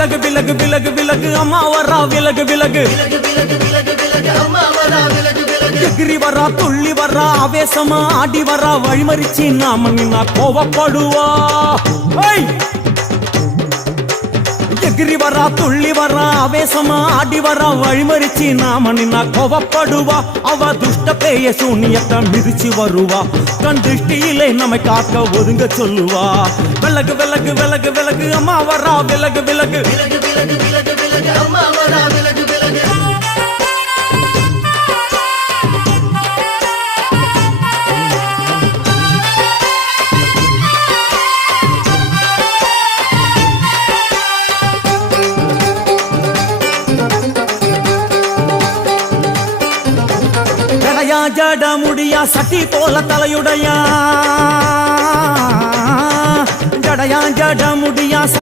விலகு விலகு விலகு விலகு அம்மா வரா விலகு விலகு எகிரி வரா துள்ளி வரா ஆவேசமா ஆடி வரா வழிமறிச்சு நாம நின்னா கோவப்படுவா எகிரி வரா துள்ளி வரா ஆவேசமா ஆடி வரா வழிமறிச்சு நாம நின்னா கோவப்படுவா அவ துஷ்ட பேய சூனியத்தை மிதிச்சு வருவா கண் திருஷ்டியிலே நம்மை காக்க ஒதுங்க சொல்லுவா விலகு விலகு விலகு விலகு அம்மா வரா விலகு விலகு அம்மா வரா விலகு விலகு ஜட முடியா சட்டி போல தலையுடையா ஜடையா ஜட முடியா